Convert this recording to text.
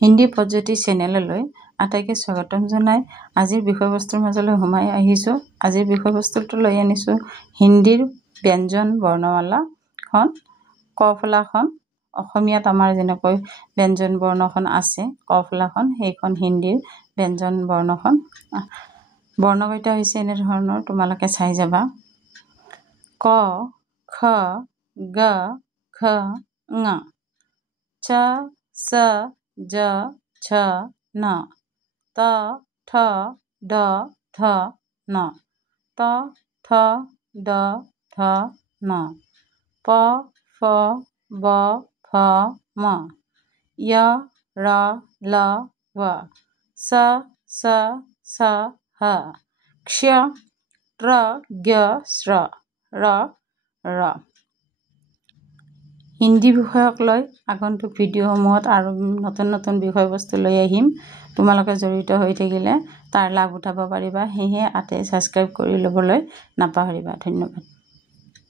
হিন্দী পদ্ধতি চেনেললৈ আটাইকে স্বাগতম জনাই আজিৰ বিষয়বস্তুৰ মাজলৈ সোমাই আহিছো। আজিৰ বিষয়বস্তুটো লৈ আনিছো হিন্দীৰ ব্যঞ্জন বৰ্ণমালাখন কফলাখন। অসমীয়াত আমাৰ যেনেকৈ ব্যঞ্জন বৰ্ণখন আছে কফলাখন, সেইখন হিন্দীৰ ব্যঞ্জন বৰ্ণখন। বৰ্ণকেইটা হৈছে এনে ধৰণৰ, তোমালোকে চাই যাবা। ক, খ, গ, ঘ, ঙ, চ, ছ, জ, ঝ, ন, ত, ঠ, ড, ধ, ন, ত, থ, দ, ধ, ন, প, ফ, ব, ভ, ম, য়, ৰ, ল, ৱ, স, ছ, ছ, হ, ক্ষ, ত্ৰ, জ্ঞ, স্ৰ, ৰ, ৰ। হিন্দী বিষয়ক লৈ আগন্তুক ভিডিঅ'সমূহত আৰু নতুন নতুন বিষয়বস্তু লৈ আহিম। তোমালোকে জড়িত হৈ থাকিলে তাৰ লাভ উঠাব পাৰিবা। সেয়েহে ছাবস্ক্ৰাইব কৰি ল'বলৈ নাপাহৰিবা। ধন্যবাদ।